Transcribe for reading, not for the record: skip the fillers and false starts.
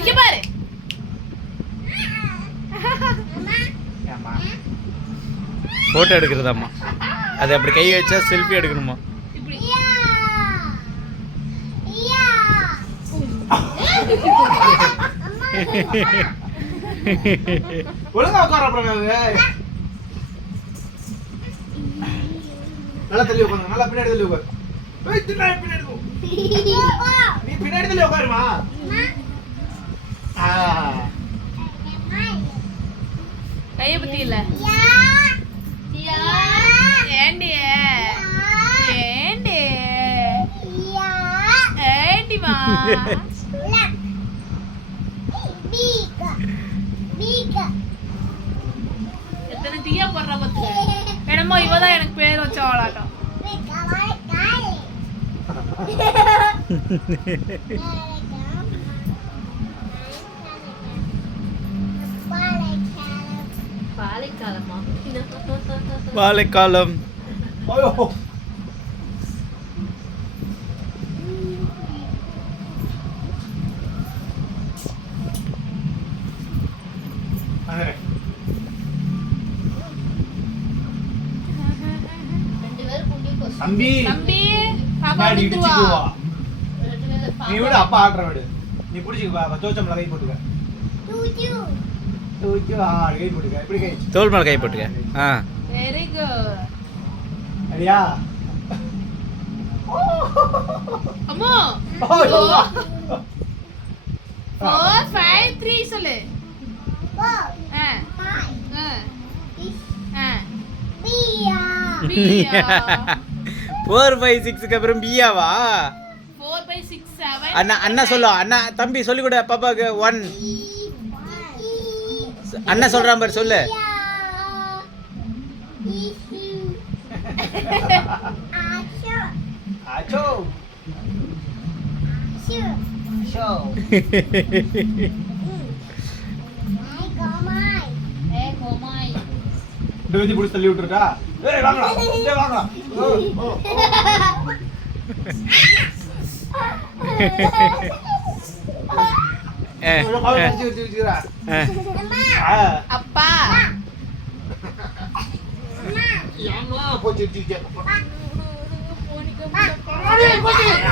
இங்க பாரு. போட்டோ எடுக்கிறதாம்மா. அது அப்படி கை வச்சா செல்ஃபி எடுக்கணுமா? இப்படி. ஒழுங்கா உட்கார அப்புறம் நல்லா தள்ளி உட்காருங்க. நல்லா பின்னாடி தள்ளி உட்காரு. பின்னாடி போ. நீ பின்னாடி தள்ளி உட்காருமா. கைய பத்தி இல்ல. ஏண்டி ஏண்டி ஏண்டிமா எத்தனை தீயா போடுற பத்து. என்னமோ இவதான் எனக்கு பேர் வச்ச ஆளாட்டம். வாழைக்காலம். தம்பி தம்பி பாப்பா பின்னாடி விட்டு வா. இடிச்சுக்கு வா. நீ விடு, அப்பா ஆடுற விடு. நீ பிடிச்சிக்க. தோச்சம்ல கை போட்டுக்க. தூக்கி கை போட்டுக்க. இப்படி கை தோல் மேல கை போட்டுக்க. ஆ வெரி குட். அடியா. அம்மா 4 5 3 சொல்லு. 4 5 6க்கு அப்புறம் பியாவா? 4 by 6 7. அண்ணா அண்ணா சொல்லு. அண்ணா தம்பி சொல்லி கொடு பாப்பாக்கு 1. அண்ணா சொல்றான் பாரு, சொல்லு. ஆச்சோ ஷோ டேவிதி புடிச்சு தள்ளி விட்டுட்டா. ஏய் வாங்கடா. டேய் வாங்கடா. அப்பா அம்மா போச்சு.